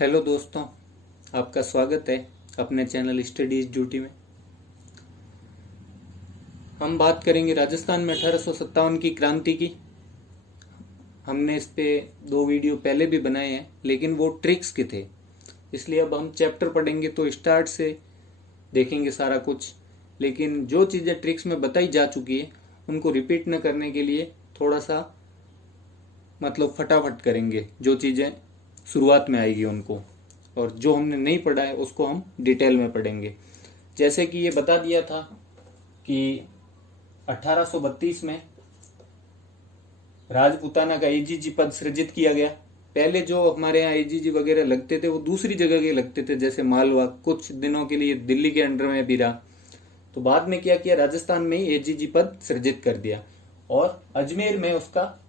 Hello दोस्तों, आपका स्वागत है अपने चैनल स्टडीज ड्यूटी में। हम बात करेंगे राजस्थान में 1857 की क्रांति की। हमने इस पे 2 वीडियो पहले भी बनाए हैं, लेकिन वो ट्रिक्स के थे, इसलिए अब हम चैप्टर पढ़ेंगे तो स्टार्ट से देखेंगे सारा कुछ। लेकिन जो चीज़ें ट्रिक्स में बताई जा चुकी है उनको रिपीट न करने के लिए थोड़ा सा फटाफट करेंगे। जो चीज़ें शुरुआत में आएगी उनको, और जो हमने नहीं पढ़ा है उसको हम डिटेल में पढ़ेंगे। जैसे कि ये बता दिया था कि 1832 में राजपूताना का एजीजी पद सृजित किया गया। पहले जो हमारे यहाँ एजीजी वगैरह लगते थे वो दूसरी जगह के लगते थे, जैसे मालवा कुछ दिनों के लिए दिल्ली के अंडर में भी रहा। तो बाद में क्या किया, राजस्थान में ही एजीजी पद सृजित कर दिया और अजमेर में उसका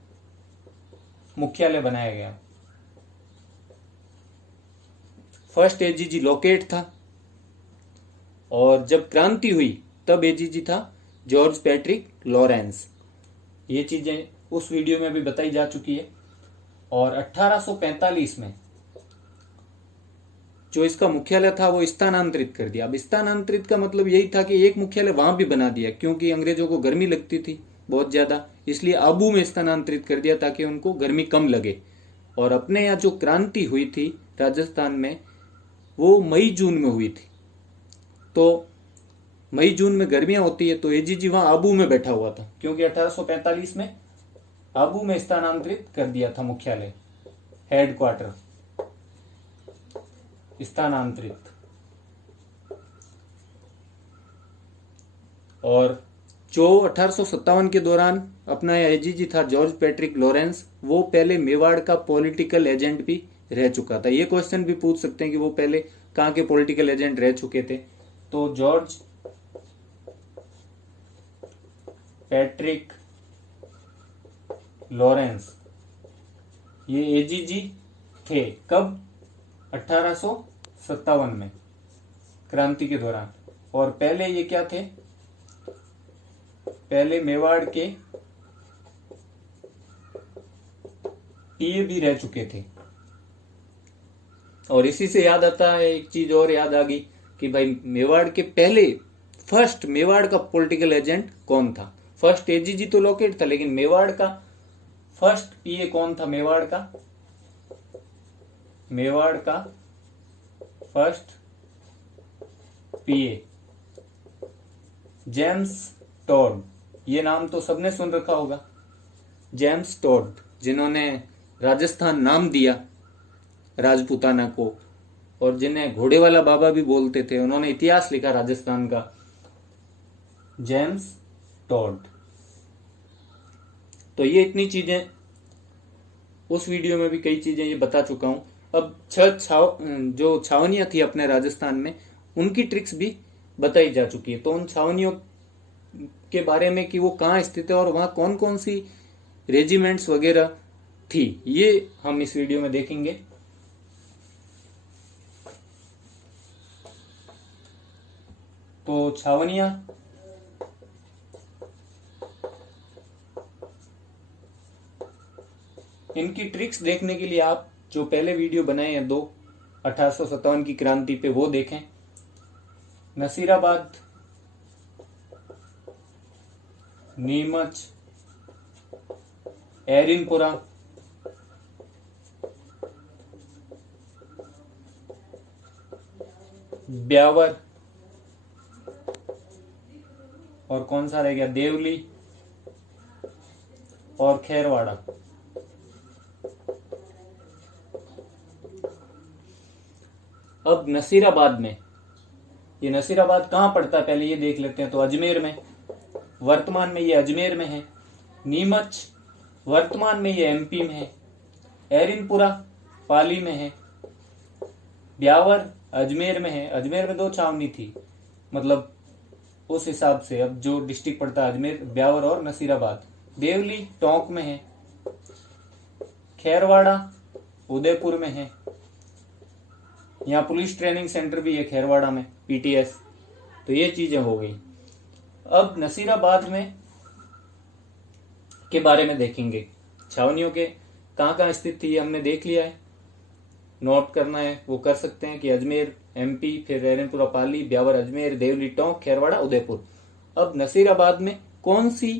मुख्यालय बनाया गया। फर्स्ट एजीजी लोकेट था, और जब क्रांति हुई तब एजीजी था जॉर्ज पैट्रिक लॉरेंस। ये चीजें उस वीडियो में भी बताई जा चुकी है। और 1845 में जो इसका मुख्यालय था वो स्थानांतरित कर दिया। अब स्थानांतरित का मतलब यही था कि एक मुख्यालय वहां भी बना दिया, क्योंकि अंग्रेजों को गर्मी लगती थी बहुत ज्यादा, इसलिए आबू में स्थानांतरित कर दिया ताकि उनको गर्मी कम लगे। और अपने यहाँ जो क्रांति हुई थी राजस्थान में वो मई जून में हुई थी। तो मई जून में गर्मियां होती है, तो एजीजी वहां आबू में बैठा हुआ था, क्योंकि 1845 में आबू में स्थानांतरित कर दिया था मुख्यालय, हेडक्वार्टर स्थानांतरित। और जो 1857 के दौरान अपना एजीजी था जॉर्ज पैट्रिक लॉरेंस, वो पहले मेवाड़ का पॉलिटिकल एजेंट भी रह चुका था। ये क्वेश्चन भी पूछ सकते हैं कि वो पहले कहाँ के पॉलिटिकल एजेंट रह चुके थे। तो जॉर्ज पैट्रिक लॉरेंस ये एजीजी थे कब, 1857 में क्रांति के दौरान। और पहले ये क्या थे, पहले मेवाड़ के पीए भी रह चुके थे। और इसी से याद आता है, एक चीज और याद आ गई कि भाई मेवाड़ के पहले फर्स्ट मेवाड़ का पॉलिटिकल एजेंट कौन था। फर्स्ट एजीजी तो लोकेट था, लेकिन मेवाड़ का फर्स्ट पीए कौन था। मेवाड़ का फर्स्ट पीए जेम्स टॉड। ये नाम तो सबने सुन रखा होगा, जेम्स टॉड, जिन्होंने राजस्थान नाम दिया राजपूताना को, और जिन्हें घोड़े वाला बाबा भी बोलते थे। उन्होंने इतिहास लिखा राजस्थान का, जेम्स टॉड। तो ये इतनी चीजें उस वीडियो में भी कई चीजें ये बता चुका हूं। अब जो छावनियां थी अपने राजस्थान में, उनकी ट्रिक्स भी बताई जा चुकी है। तो उन छावनियों के बारे में कि वो कहाँ स्थित है और वहां कौन कौन सी रेजिमेंट्स वगैरह थी, ये हम इस वीडियो में देखेंगे। तो छावनियां इनकी ट्रिक्स देखने के लिए आप जो पहले वीडियो बनाए हैं 1857 की क्रांति पे, वो देखें। नसीराबाद, नीमच, एरिनपुरा, ब्यावर, और कौन सा रह गया, देवली और खैरवाड़ा। अब नसीराबाद में, ये नसीराबाद कहां पड़ता है पहले ये देख लेते हैं। तो अजमेर में, वर्तमान में ये अजमेर में है। नीमच वर्तमान में ये एमपी में है। एरिनपुरा पाली में है। ब्यावर अजमेर में है। अजमेर में 2 छावनी थी, मतलब उस हिसाब से अब जो डिस्ट्रिक्ट पड़ता है अजमेर, ब्यावर और नसीराबाद। देवली टोंक में है। खैरवाड़ा उदयपुर में है। यहाँ पुलिस ट्रेनिंग सेंटर भी है खैरवाड़ा में, पीटीएस। तो ये चीजें हो गई। अब नसीराबाद में के बारे में देखेंगे। छावनियों के कहाँ कहाँ स्थित थी हमने देख लिया है। नोट करना है वो कर सकते हैं कि अजमेर MP, फिर रैनपुरा पाली, ब्यावर अजमेर, देवली टोंक, खेरवाड़ा उदयपुर। अब नसीराबाद में कौन सी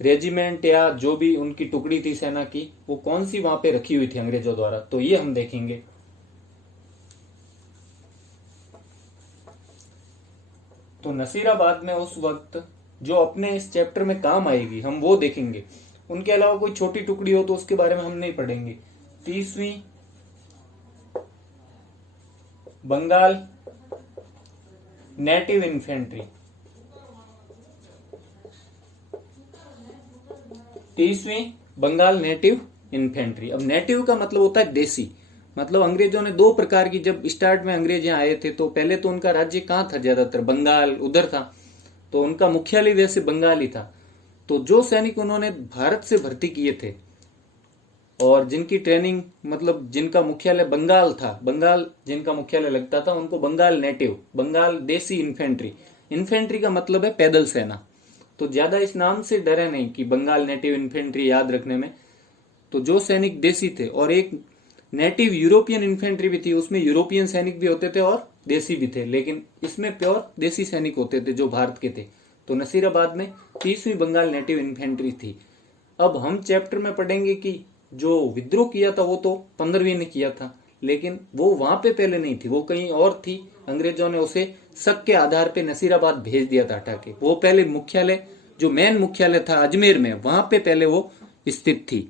रेजिमेंट या जो भी उनकी टुकड़ी थी सेना की, वो कौन सी वहां पे रखी हुई थी अंग्रेजों द्वारा, तो ये हम देखेंगे। तो नसीराबाद में उस वक्त जो अपने इस चैप्टर में काम आएगी हम वो देखेंगे। उनके अलावा कोई छोटी टुकड़ी हो तो उसके बारे में हम नहीं पढ़ेंगे। 30वीं बंगाल नेटिव इन्फेंट्री, 30वीं बंगाल नेटिव इन्फेंट्री। अब नेटिव का मतलब होता है देसी, मतलब अंग्रेजों ने दो प्रकार की, जब स्टार्ट में अंग्रेज यहाँ आए थे तो पहले तो उनका राज्य कहाँ था, ज्यादातर बंगाल उधर था, तो उनका मुख्यालय वैसे बंगाल ही था। तो जो सैनिक उन्होंने भारत से भर्ती किए थे और जिनकी ट्रेनिंग मतलब जिनका मुख्यालय बंगाल था, बंगाल जिनका मुख्यालय लगता था, उनको बंगाल नेटिव, बंगाल देसी इन्फेंट्री। इन्फेंट्री का मतलब है पैदल सेना, तो ज्यादा इस नाम से डरे नहीं कि बंगाल नेटिव इन्फेंट्री याद रखने में। तो जो सैनिक देसी थे, और एक नेटिव यूरोपियन इन्फेंट्री भी थी, उसमें यूरोपियन सैनिक भी होते थे और देसी भी थे, लेकिन इसमें प्योर देसी सैनिक होते थे जो भारत के थे। तो नसीराबाद में 30वीं बंगाल नेटिव इन्फेंट्री थी। अब हम चैप्टर में पढ़ेंगे कि जो विद्रोह किया था वो तो 15वीं ने किया था, लेकिन वो वहां पे पहले नहीं थी, वो कहीं और थी। अंग्रेजों ने उसे शक के आधार पे नसीराबाद भेज दिया था हटा के। वो पहले मुख्यालय, जो मेन मुख्यालय था अजमेर में, वहां पे पहले वो स्थित थी।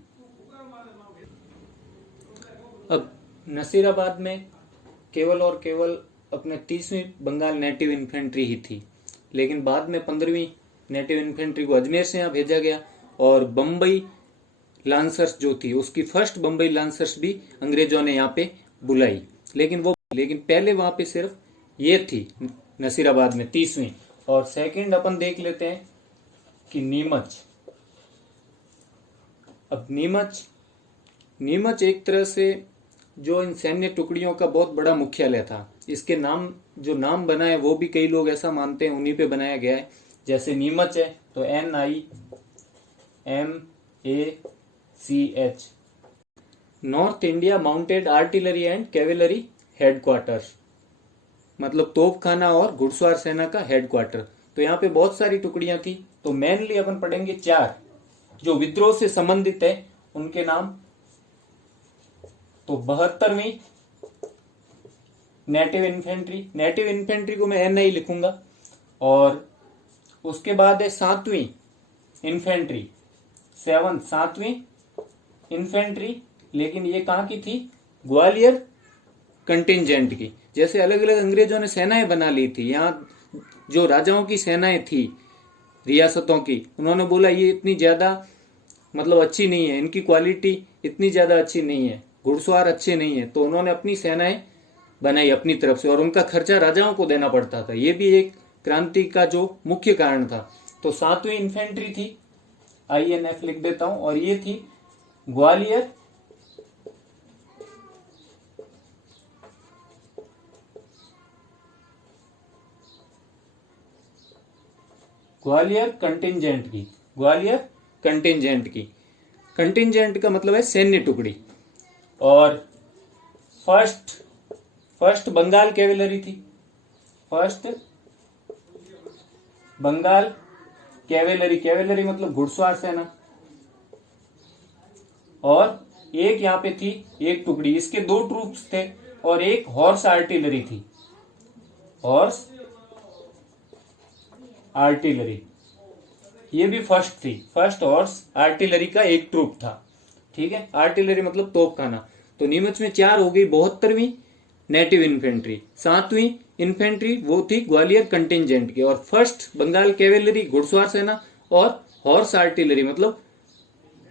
अब नसीराबाद में केवल और केवल अपने 30वीं बंगाल नेटिव इन्फेंट्री ही थी, लेकिन बाद में 15वीं नेटिव इन्फेंट्री को अजमेर से यहाँ भेजा गया, और बम्बई लांसर्स जो थी उसकी फर्स्ट बम्बई लांसर्स भी अंग्रेजों ने यहाँ पे बुलाई, लेकिन पहले वहां पे सिर्फ ये थी नसीराबाद में 30वीं। और सेकंड अपन देख लेते हैं कि नीमच। अब नीमच एक तरह से जो इन सैन्य टुकड़ियों का बहुत बड़ा मुख्यालय था। इसके नाम, जो नाम बना है वो भी कई लोग ऐसा मानते हैं उन्हीं पे बनाया गया है। जैसे नीमच है तो NIMACH, north India mounted artillery and cavalry headquarters, मतलब तोपखाना और घुड़सवार सेना का हेडक्वार्टर। तो यहाँ पे बहुत सारी टुकड़ियां थी, तो मेनली अपन पढ़ेंगे 4 जो विद्रोह से संबंधित है उनके नाम। तो 72वीं नेटिव इन्फेंट्री को मैं NI लिखूंगा, और उसके बाद है 7वीं इन्फेंट्री, 7वीं इन्फेंट्री, लेकिन ये कहाँ की थी, ग्वालियर कंटिंजेंट की। जैसे अलग अलग अंग्रेजों ने सेनाएं बना ली थी, यहाँ जो राजाओं की सेनाएं थी रियासतों की, उन्होंने बोला ये इतनी ज्यादा मतलब अच्छी नहीं है, इनकी क्वालिटी इतनी ज्यादा अच्छी नहीं है, घुड़सवार अच्छे नहीं है, तो उन्होंने अपनी सेनाएं बनाई अपनी तरफ से, और उनका खर्चा राजाओं को देना पड़ता था। ये भी एक क्रांति का जो मुख्य कारण था। तो 7वीं इन्फेंट्री थी, INF लिख देता हूं, और ये थी ग्वालियर कंटिंजेंट की। कंटिंजेंट का मतलब है सैन्य टुकड़ी। और फर्स्ट बंगाल कैवेलरी थी, फर्स्ट बंगाल कैवेलरी मतलब घुड़सवार सेना। और एक यहाँ पे थी एक टुकड़ी, इसके 2 ट्रूप्स थे, और एक हॉर्स आर्टिलरी थी, हॉर्स आर्टिलरी, ये भी फर्स्ट थी, फर्स्ट हॉर्स आर्टिलरी का एक ट्रूप था। ठीक है, आर्टिलरी मतलब तोपखाना। तो नीमच में 4 हो गई। 72वीं नेटिव इन्फेंट्री, 7वीं इन्फेंट्री वो थी ग्वालियर कंटिंजेंट की, और फर्स्ट बंगाल कैवेलरी घुड़सवार सेना, और हॉर्स आर्टिलरी मतलब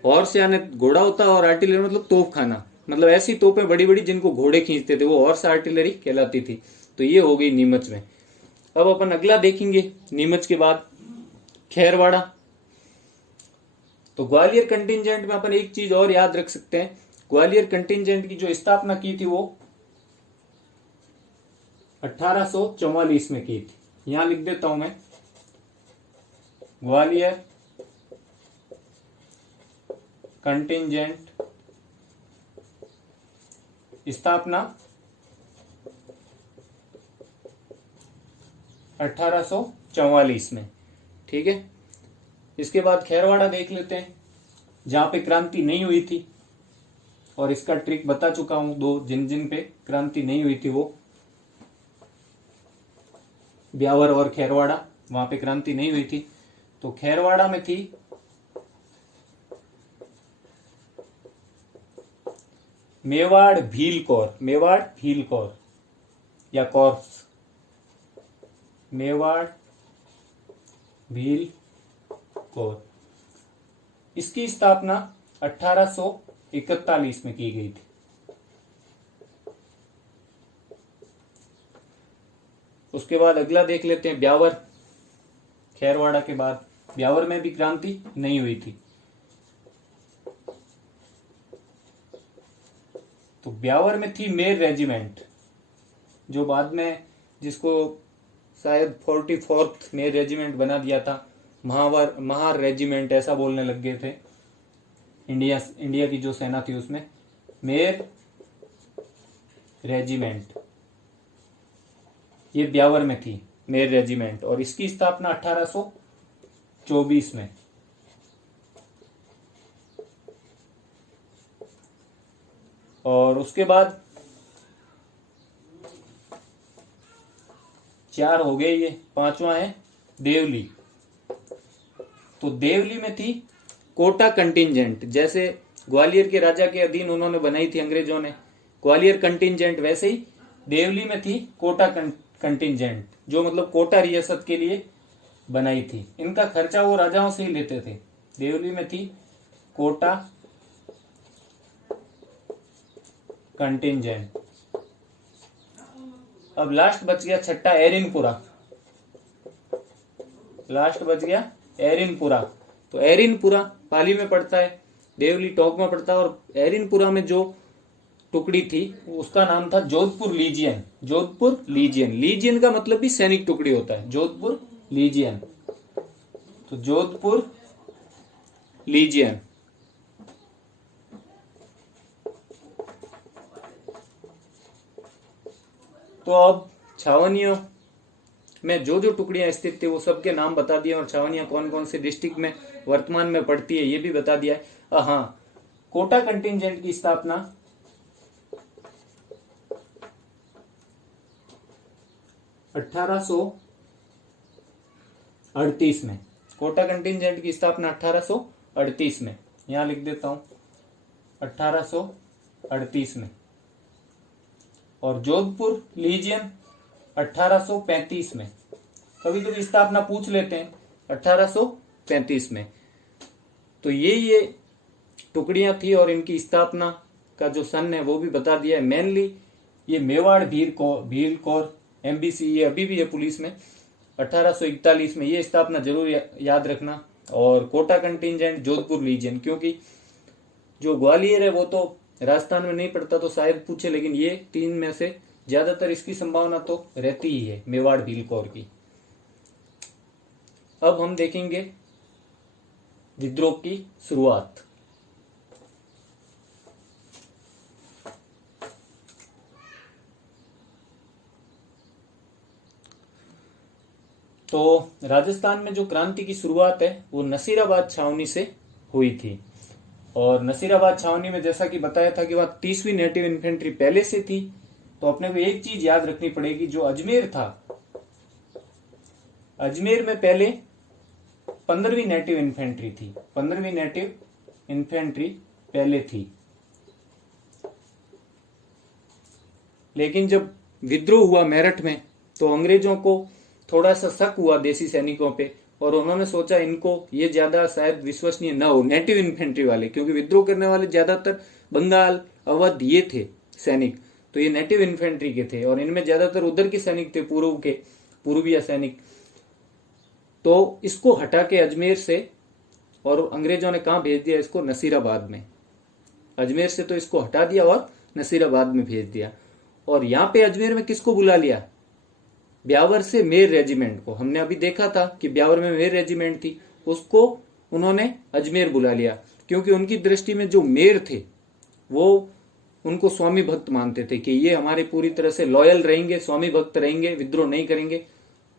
हॉर्स यानी घोड़ा होता है, और आर्टिलरी मतलब तोपखाना, मतलब ऐसी तोपें बड़ी बड़ी जिनको घोड़े खींचते थे, वो हॉर्स आर्टिलरी कहलाती थी। तो ये हो गई नीमच में। अब अपन अगला देखेंगे नीमच के बाद खेरवाड़ा। तो ग्वालियर कंटिंजेंट में अपन एक चीज और याद रख सकते हैं, ग्वालियर कंटिंजेंट की जो स्थापना की थी वो 1844 में की थी। यहां लिख देता हूं मैं, ग्वालियर कंटिंजेंट स्थापना 1844 में। ठीक है, इसके बाद खेरवाड़ा देख लेते हैं, जहां पे क्रांति नहीं हुई थी, और इसका ट्रिक बता चुका हूं, दो जिन जिन पे क्रांति नहीं हुई थी वो ब्यावर और खेरवाड़ा, वहां पे क्रांति नहीं हुई थी। तो खेरवाड़ा में थी मेवाड़ भील कौर, मेवाड़ भील कौर या कौर्स, मेवाड़ भील कौर। इसकी स्थापना 1841 में की गई थी। उसके बाद अगला देख लेते हैं ब्यावर। खेरवाड़ा के बाद ब्यावर में भी क्रांति नहीं हुई थी। तो ब्यावर में थी मेर रेजिमेंट, जो बाद में जिसको शायद 44th मेर रेजिमेंट बना दिया था, महार रेजिमेंट ऐसा बोलने लग गए थे। इंडिया की जो सेना थी उसमें मेर रेजिमेंट, ये ब्यावर में थी मेर रेजिमेंट, और इसकी स्थापना 1824 में। और उसके बाद 4 हो गए, ये 5वां है देवली। तो देवली में थी कोटा कंटिंजेंट, जैसे ग्वालियर के राजा के अधीन उन्होंने बनाई थी अंग्रेजों ने ग्वालियर कंटिंजेंट, वैसे ही देवली में थी कोटा कंटिंजेंट, जो मतलब कोटा रियासत के लिए बनाई थी। इनका खर्चा वो राजाओं से ही लेते थे। देवली में थी कोटा कंटिंजेंट। अब लास्ट बच गया छठा एरिनपुरा, लास्ट बच गया एरिनपुरा। तो एरिनपुरा पाली में पड़ता है, देवली टोंक में पड़ता है, और एरिनपुरा में जो टुकड़ी थी उसका नाम था Jodhpur lesion. Jodhpur lesion, lesion का मतलब भी सैनिक टुकड़ी होता है, जोधपुर लीजियन। तो जोधपुर लीजियन। तो अब छावनियों में जो जो टुकड़ियां स्थित थी वो सबके नाम बता दिए, और छावनियां कौन कौन से डिस्ट्रिक्ट में वर्तमान में पड़ती है ये भी बता दिया है। हाँ, कोटा कंटिंजेंट की स्थापना 1838 में, कोटा कंटिंजेंट की स्थापना 1838 में, यहां लिख देता हूं 1838 में। और जोधपुर लीजियन 1835 में। कभी कभी स्थापना पूछ लेते हैं 1835 में। तो ये टुकड़ियां थी, और इनकी स्थापना का जो सन है वो भी बता दिया है। मेनली ये मेवाड़ भील कौर MBC, ये अभी भी है पुलिस में, 1841 में ये स्थापना जरूर याद रखना। और कोटा कंटिंजेंट जोधपुर लीजियन, क्योंकि जो ग्वालियर है वो तो राजस्थान में नहीं पड़ता, तो शायद पूछे, लेकिन ये 3 में से ज्यादातर इसकी संभावना तो रहती ही है मेवाड़ भील कौर की। अब हम देखेंगे विद्रोह की शुरुआत। तो राजस्थान में जो क्रांति की शुरुआत है वो नसीराबाद छावनी से हुई थी। और नसीराबाद छावनी में जैसा कि बताया था कि वहां 30वीं नेटिव इन्फेंट्री पहले से थी। तो अपने को एक चीज याद रखनी पड़ेगी, जो अजमेर था, अजमेर में पहले 15वीं नेटिव इन्फेंट्री थी, 15वीं नेटिव इन्फेंट्री पहले थी। लेकिन जब विद्रोह हुआ मेरठ में, तो अंग्रेजों को थोड़ा सा शक हुआ देसी सैनिकों पे, और उन्होंने सोचा इनको ये ज्यादा शायद विश्वसनीय न हो नेटिव इन्फेंट्री वाले, क्योंकि विद्रोह करने वाले ज्यादातर बंगाल, अवध ये थे सैनिक, तो ये नेटिव इन्फेंट्री के थे, और इनमें ज्यादातर उधर के सैनिक थे, पूर्वीय सैनिक। तो इसको हटा के अजमेर से, और अंग्रेजों ने कहा भेज दिया इसको, नसीराबाद में। अजमेर से तो इसको हटा दिया और नसीराबाद में भेज दिया। और यहाँ पे अजमेर में किसको बुला लिया? ब्यावर से मेर रेजिमेंट को। हमने अभी देखा था कि ब्यावर में मेर रेजिमेंट थी, उसको उन्होंने अजमेर बुला लिया, क्योंकि उनकी दृष्टि में जो मेर थे वो उनको स्वामी भक्त मानते थे कि ये हमारे पूरी तरह से लॉयल रहेंगे, स्वामी भक्त रहेंगे, विद्रोह नहीं करेंगे।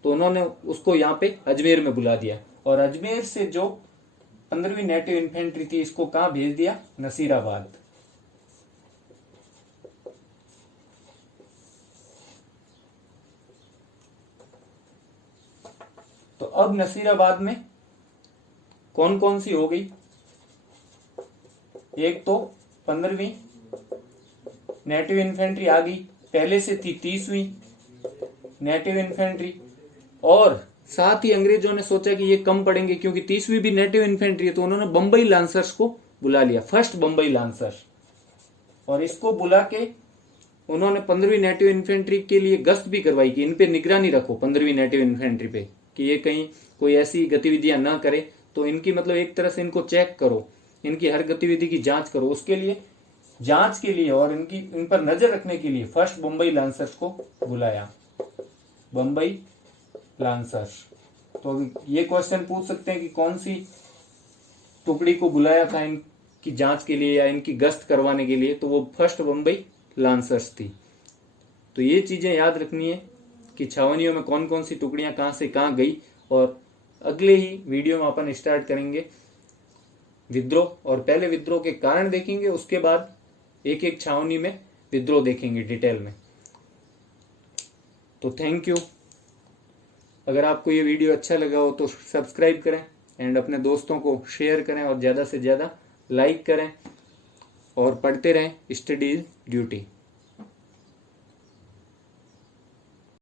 तो उन्होंने उसको यहाँ पे अजमेर में बुला दिया और अजमेर से जो 15वीं नेटिव इन्फेंट्री थी इसको कहाँ भेज दिया? नसीराबाद। तो अब नसीराबाद में कौन कौन सी हो गई? एक तो 15वीं नेटिव इन्फेंट्री आ गई, पहले से थी 30वीं नेटिव इन्फेंट्री, और साथ ही अंग्रेजों ने सोचा कि ये कम पड़ेंगे क्योंकि 30वीं भी नेटिव इन्फेंट्री है, तो उन्होंने बंबई लांसर्स को बुला लिया, फर्स्ट बंबई लांसर्स। और इसको बुला के उन्होंने 15वीं नेटिव इन्फेंट्री के लिए गश्त भी करवाई कि इन पे निगरानी रखो 15वीं नेटिव इन्फेंट्री पे, कि ये कहीं कोई ऐसी गतिविधियां ना करे। तो इनकी मतलब एक तरह से इनको चेक करो, इनकी हर गतिविधि की जांच करो। उसके लिए जांच के लिए और इन पर नजर रखने के लिए फर्स्ट बंबई लांसर्स को बुलाया, बंबई लांसर्स। तो ये क्वेश्चन पूछ सकते हैं कि कौन सी टुकड़ी को बुलाया था इनकी जांच के लिए या इनकी गश्त करवाने के लिए? तो वो फर्स्ट बंबई लांसर्स थी। तो ये चीजें याद रखनी है कि छावनियों में कौन कौन सी टुकड़ियां कहां से कहां गई। और अगले ही वीडियो में अपन स्टार्ट करेंगे विद्रोह, और पहले विद्रोह के कारण देखेंगे, उसके बाद एक एक छावनी में विद्रोह देखेंगे डिटेल में। तो थैंक यू। अगर आपको ये वीडियो अच्छा लगा हो तो सब्सक्राइब करें एंड अपने दोस्तों को शेयर करें और ज़्यादा से ज़्यादा लाइक करें और पढ़ते रहें। Study is duty.